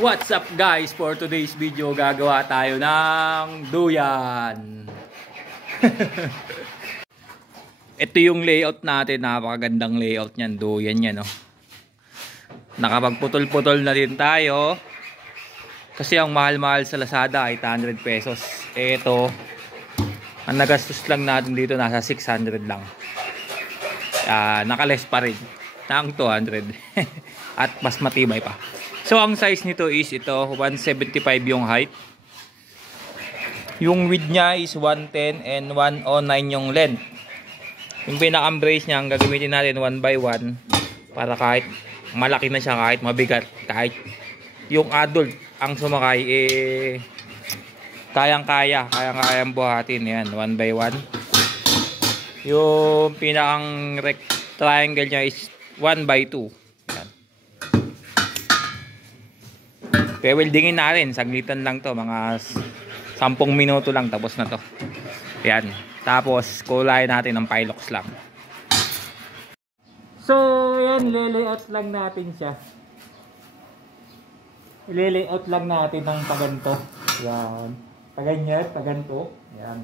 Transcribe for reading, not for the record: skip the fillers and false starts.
What's up guys? For today's video gagawa tayo ng duyan. Ito yung layout natin, napakagandang layout niyan, duyan niya, no. Nakapagputol-putol na din tayo. Kasi ang mahal-mahal sa Lazada ay 800 pesos. Ito, ang nagastos lang natin dito nasa 600 lang. Nakales pa rin ng 200. At mas matibay pa. So ang size nito is ito 175 yung height. Yung width niya is 110 and 109 yung length. Yung pinaka-brace niya ang gagamitin natin 1 by 1 para kahit malaki na siya, kahit mabigat, kahit yung adult ang sumakay kayang buhatin. Yan, 1 by 1. Yung pinakang triangle niya is 1 by 2. Pe-weldingin natin, saglitan lang to, mga 10 minuto lang tapos na to. Yan, tapos kulay natin ng Pilox lang. So yan, layout lang natin siya. Layout lang natin ng paganto. Yan, paganyan, paganto. Yan.